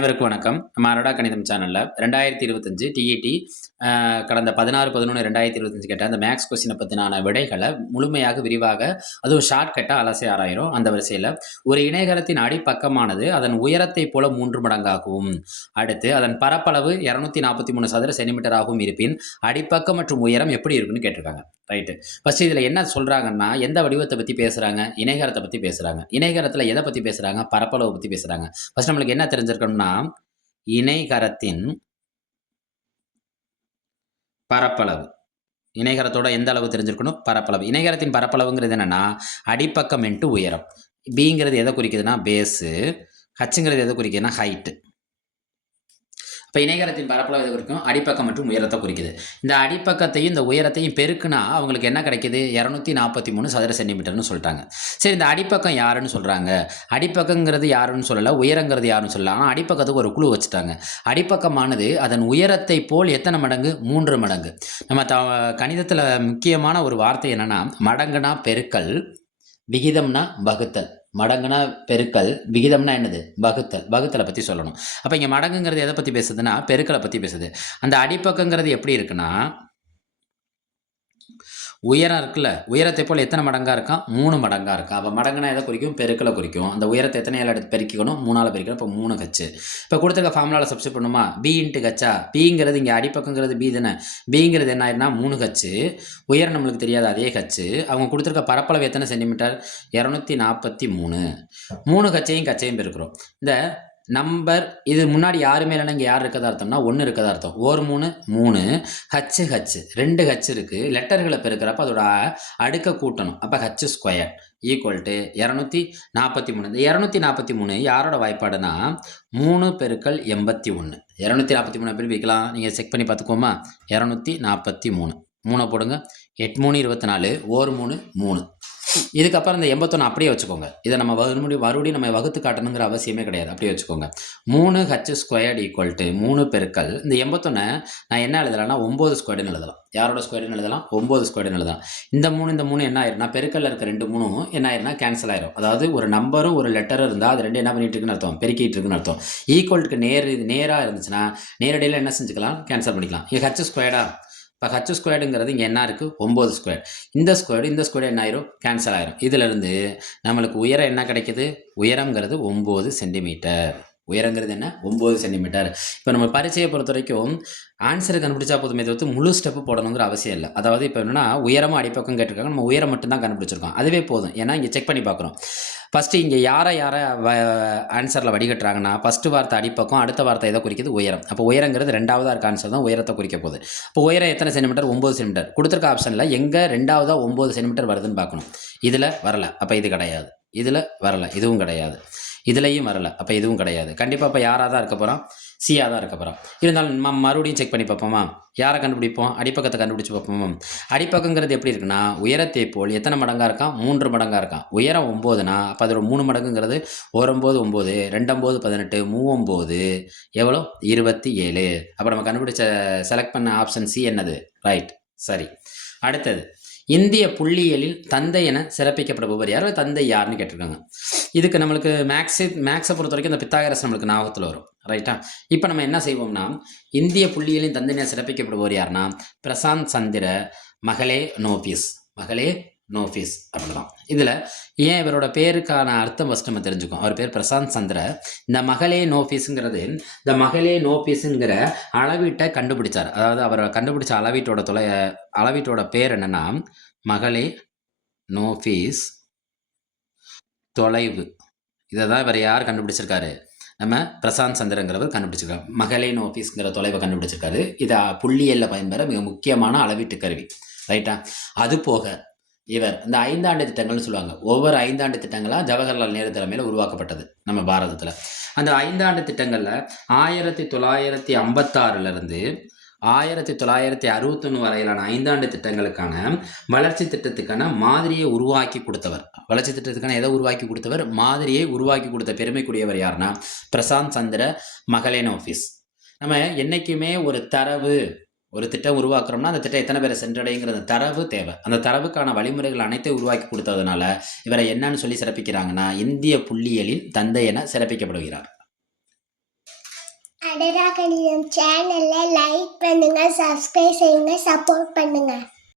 அனைவருக்கும் வணக்கம். நம்ம அரோடா கணிதம் சேனலில் ரெண்டாயிரத்தி இருபத்தஞ்சு டிஇடி கடந்த பதினாறு பதினொன்று ரெண்டாயிரத்தி இருபத்தஞ்சு கேட்ட அந்த மேக்ஸ் கொஸ்டினை பற்றினான விடைகளை முழுமையாக விரிவாக அதுவும் ஷார்ட்கட்டாக அலசி ஆராயிரும் அந்த வரிசையில். ஒரு இணையகரத்தின் அடிப்பக்கமானது அதன் உயரத்தை போல மூன்று மடங்காகவும் அடுத்து அதன் பரப்பளவு இரநூத்தி நாற்பத்தி மூணு சதுர சென்டிமீட்டராகவும் இருப்பின் அடிப்பக்கம் மற்றும் உயரம் எப்படி இருக்குன்னு கேட்டிருக்காங்க. ரைட்டு ஃபஸ்ட்டு இதில் என்ன சொல்கிறாங்கன்னா எந்த வடிவத்தை பற்றி பேசுகிறாங்க இணையகரத்தை பற்றி பேசுகிறாங்க இணையகரத்தில் எதை பற்றி பேசுகிறாங்க பரப்பளவை பற்றி பேசுகிறாங்க ஃபஸ்ட் நம்மளுக்கு என்ன தெரிஞ்சிருக்கணும்னா இணைகரத்தின் பரப்பளவு. இணைகரத்தோட எந்த அளவு தெரிஞ்சிருக்கணும்? பரப்பளவு. இணைகரத்தின் பரப்பளவுங்கிறது என்னென்னா அடிப்பக்கம் இன்ட்டு உயரம். பிங்கிறது எதை குறிக்குதுன்னா பேஸு ஹச்சுங்கிறது எதை குறிக்குதுன்னா ஹைட்டு இப்போ இணைகரத்தின் பரப்பளவு எது குறிக்கும்? அடிப்பக்கம் மற்றும் உயரத்தை குறிக்குது. இந்த அடிப்பக்கத்தையும் இந்த உயரத்தையும் பெருக்குனா அவங்களுக்கு என்ன கிடைக்குது? இரநூத்தி நாற்பத்தி மூணு சதுர சென்டிமீட்டர்னு சொல்லிட்டாங்க. சரி இந்த அடிப்பக்கம் யாருன்னு சொல்கிறாங்க அடிப்பக்கங்கிறது யாருன்னு சொல்லலை உயரங்கிறது யாருன்னு சொல்லலாம் ஆனால் அடிப்பக்கத்துக்கு ஒரு குழு வச்சுட்டாங்க. அடிப்பக்கமானது அதன் உயரத்தை போல் எத்தனை மடங்கு? மூன்று மடங்கு. நம்ம த கணிதத்தில் முக்கியமான ஒரு வார்த்தை என்னென்னா மடங்குனா பெருக்கல் விகிதம்னா வகுத்தல். மடங்குனா பெருக்கல் விகிதம்னா என்னது? வகுத்தல். வகுத்தலை பற்றி சொல்லணும். அப்போ இங்கே மடங்குங்கிறது எதை பற்றி பேசுதுன்னா பெருக்கலை பற்றி பேசுது. அந்த அடிப்பக்கங்கிறது எப்படி இருக்குன்னா உயரம் இருக்குல்ல உயரத்தை போல் எத்தனை மடங்காக இருக்கான் மூணு மடங்காக இருக்கா. அப்போ மடங்குனா எதை குறிக்கும்? பெருக்கலை குறிக்கும். அந்த உயரத்தை எத்தனை எடுத்து பெருக்கிக்கணும்? மூணால் பெருக்கணும். இப்போ மூணு கச்சு. இப்போ கொடுத்துருக்க ஃபார்முலாவில் சப்ஸ்ட் பண்ணுமா? பி இன்ட்டு கச்சா பிங்கிறது இங்கே அடிப்பக்கங்கிறது பி தானே. பிங்கிறது என்ன ஆயிருன்னா மூணு கச்சு. உயரம் நம்மளுக்கு தெரியாது அதே கச்சு. அவங்க கொடுத்துருக்க பரப்பளவு எத்தனை சென்டிமீட்டர் இரநூத்தி நாற்பத்தி மூணு. மூணு கச்சையும் கச்சையும் பெருக்கிறோம். இந்த நம்பர் இது முன்னாடி யாருமே இல்லைன்னா இங்கே யார் இருக்கதா அர்த்தம்னா ஒன்று இருக்கதா அர்த்தம். ஒரு மூணு மூணு. ஹச்சு ஹச்சு ரெண்டு ஹச் இருக்குது லெட்டர்களை பெருக்கிறப்ப அதோட அடுக்க கூட்டணும். அப்போ ஹச்சு ஸ்கொயர் ஈக்குவல் டு இரநூத்தி நாற்பத்தி மூணு. இந்த இரநூத்தி நாற்பத்தி மூணு யாரோட வாய்ப்பாடுனா மூணு பெருக்கள் எண்பத்தி ஒன்று இரநூத்தி நாற்பத்தி மூணு எப்படி வைக்கலாம் நீங்கள் செக் பண்ணி பார்த்துக்கோமா. இரநூத்தி நாற்பத்தி மூணு. மூணை போடுங்க. எட்டு மூணு இருபத்தி நாலு. ஒரு மூணு மூணு. இதுக்கப்புறம் இந்த எண்பத்தொன்று அப்படியே வச்சுக்கோங்க. இதை நம்ம மறுபடியும் மறுபடியும் நம்ம வகுத்து காட்டணுங்கிற அவசியமே கிடையாது. அப்படியே வச்சுக்கோங்க. மூணு ஹச் ஸ்கொயர்டு ஈக்குவல் டு மூணு பெருக்கல். இந்த எண்பத்தொன்று நான் என்ன எழுதலாம்னா ஒம்பது ஸ்கொயர்டுன்னு எழுதலாம். யாரோட ஸ்கொயர்டுன்னு எழுதலாம்? ஒம்பது ஸ்கொயர்டுன்னு எழுதலாம். இந்த மூணு இந்த மூணு என்ன ஆயிரும்னா பெருக்கல்ல இருக்க ரெண்டு மூணும் என்ன ஆயிரும்னா கேன்சல் ஆயிரும். அதாவது ஒரு நம்பரும் ஒரு லெட்டரும் இருந்தால் அது ரெண்டு என்ன பண்ணிட்டு இருக்குன்னு அர்த்தம்? பெருக்கிட்டு இருக்குன்னு அர்த்தம். ஈக்குவல்ட்டுக்கு நேர் இது நேராக இருந்துச்சுன்னா நேரடியில் என்ன செஞ்சுக்கலாம்? கேன்சல் பண்ணிக்கலாம். இது ஹச் ஸ்கொயர்டா இப்போ ஹச் ஸ்கொயர்டுங்கிறது இங்கே என்ன இருக்குது ஒம்பது ஸ்கொயர் இந்த ஸ்கொயர்டு இந்த ஸ்கொயர்டு என்ன ஆயிரும்? கேன்சல் ஆயிரும். இதிலிருந்து நம்மளுக்கு உயரம் என்ன கிடைக்கிது? உயரங்கிறது ஒம்பது சென்டிமீட்டர் உயரங்கிறது என்ன? ஒம்பது சென்டிமீட்டர் இப்போ நம்ம பரீட்சையை பொறுத்த வரைக்கும் ஆன்சரை கண்டுபிடிச்சா போதுமே தவிர்த்து முழு ஸ்டெப்பு போடணுங்கிற அவசியம் இல்லை. அதாவது இப்போ என்னென்னா உயரமும் அடிப்பக்கம் கேட்டிருக்காங்க. நம்ம உயரம் மட்டும்தான் கண்டுபிடிச்சிருக்கோம். அதுவே போதும். ஏன்னா இங்கே செக் பண்ணி பார்க்குறோம். ஃபஸ்ட்டு இங்கே யாரை யாரை வ ஆன்சரில் வடிகட்டுறாங்கன்னா ஃபஸ்ட்டு வார்த்தை அடிப்பக்கம் அடுத்த வார்த்தை எதை குறிக்குது உயரம். அப்போ உயரங்கிறது ரெண்டாவதாக இருக்க ஆன்சர் தான் உயரத்தை குறிக்க போகுது. அப்போ உயரம் எத்தனை சென்டிமீட்டர் ஒம்பது சென்டிமீட்டர் கொடுத்துருக்க ஆப்ஷனில் எங்கே ரெண்டாவதாக ஒம்பது சென்டிமீட்டர் வருதுன்னு பார்க்கணும். இதில் வரல. அப்போ இது கிடையாது. இதில் வரல. இதுவும் கிடையாது. இதுலேயும் வரல. அப்போ இதுவும் கிடையாது. கண்டிப்பாக அப்போ யாராக தான் இருக்க போகிறோம் சியாக தான் இருக்க போகிறோம் இருந்தாலும் நம்ம மறுபடியும் செக் பண்ணி பார்ப்போமா? யாரை கண்டுபிடிப்போம்? அடிப்பக்கத்தை கண்டுபிடிச்சி பார்ப்போமா? அடிப்பக்கங்கிறது எப்படி இருக்குன்னா உயரத்தை போல் எத்தனை மடங்காக இருக்கான்? மூன்று மடங்காக இருக்கான். உயரம் ஒம்போதுனா அப்போ அதோட மூணு மடங்குங்கிறது ஒரம்போது ஒம்பது ரெண்டொம்போது பதினெட்டு மூவொம்போது எவ்வளோ இருபத்தி ஏழு. அப்போ நம்ம கண்டுபிடிச்ச செலக்ட் பண்ண ஆப்ஷன் சி என்னது? ரைட் சரி. அடுத்தது. இந்திய புள்ளியியலில் தந்தை என சிறப்பிக்கப்படுபவர் யார்? தந்தை யாருன்னு கேட்டிருக்காங்க. இதுக்கு நம்மளுக்கு மேக்ஸு மேக்ஸை பொறுத்த வரைக்கும் இந்த பித்தாகரஸ் நம்மளுக்கு ஞாபகத்தில் வரும். ரைட்டா இப்போ நம்ம என்ன செய்வோம்னா இந்திய புள்ளியியலின் தந்தை என சிறப்பிக்கப்படுபவர் யாருன்னா பிரசாந்த் சந்திர மகளே நோபீஸ். மகளே நோஃபீஸ் அவ்வளோதான் இதில் ஏன் இவரோட பேருக்கான அர்த்தம் ஃபஸ்ட் நம்ம தெரிஞ்சுக்கோம். அவர் பேர் பிரசாந்த் சந்திர. இந்த மகளே நோஃபீஸுங்கிறது இந்த மகளே நோஃபீஸுங்கிற அளவீட்டை கண்டுபிடிச்சார். அதாவது அவர் கண்டுபிடிச்ச அளவீட்டோட தொலை அளவீட்டோட பேர் என்னன்னா மகளே நோஃபீஸ் தொலைவு. இதை தான் இவர் யார் கண்டுபிடிச்சிருக்காரு? நம்ம பிரசாந்த் சந்திரங்கிறவர் கண்டுபிடிச்சிருக்காரு. மகளே நோஃபீஸ்ங்கிற தொலைவை கண்டுபிடிச்சிருக்காரு. இதை புள்ளியலில் பயன்பெற மிக முக்கியமான அளவீட்டு கருவி. ரைட்டா? அது போக இவர் இந்த ஐந்தாண்டு திட்டங்கள்னு சொல்லுவாங்க. ஒவ்வொரு ஐந்தாண்டு திட்டங்களாக ஜவஹர்லால் நேரு தலைமையில் உருவாக்கப்பட்டது நம்ம பாரதத்தில். அந்த ஐந்தாண்டு திட்டங்களில் ஆயிரத்தி தொள்ளாயிரத்தி ஐம்பத்தாறுலேருந்து ஆயிரத்தி தொள்ளாயிரத்தி அறுபத்தொன்று வரையிலான ஐந்தாண்டு திட்டங்களுக்கான வளர்ச்சி திட்டத்துக்கான மாதிரியை உருவாக்கி கொடுத்தவர். வளர்ச்சி திட்டத்துக்கான எதை உருவாக்கி கொடுத்தவர்? மாதிரியை உருவாக்கி கொடுத்த பெருமைக்குரியவர் யாருன்னா பிரசாந்த் சந்திர மகளேன் ஆஃபீஸ் நம்ம என்றைக்குமே ஒரு தரவு ஒரு திட்டம் உருவாக்குறோம்னா அந்த திட்டம் எத்தனை பேரை சென்றடைங்கிற அந்த தரவு தேவை. அந்த தரவுக்கான வழிமுறைகள் அனைத்தையும் உருவாக்கி கொடுத்ததுனால இவரை என்னன்னு சொல்லி சிறப்பிக்கிறாங்கன்னா இந்திய புள்ளியியலின் தந்தை என சிறப்பிக்கப்படுகிறார். அடரா கணிதம் சேனலை லைக் பண்ணுங்க சப்ஸ்கிரைப் செய்யுங்க சப்போர்ட் பண்ணுங்க.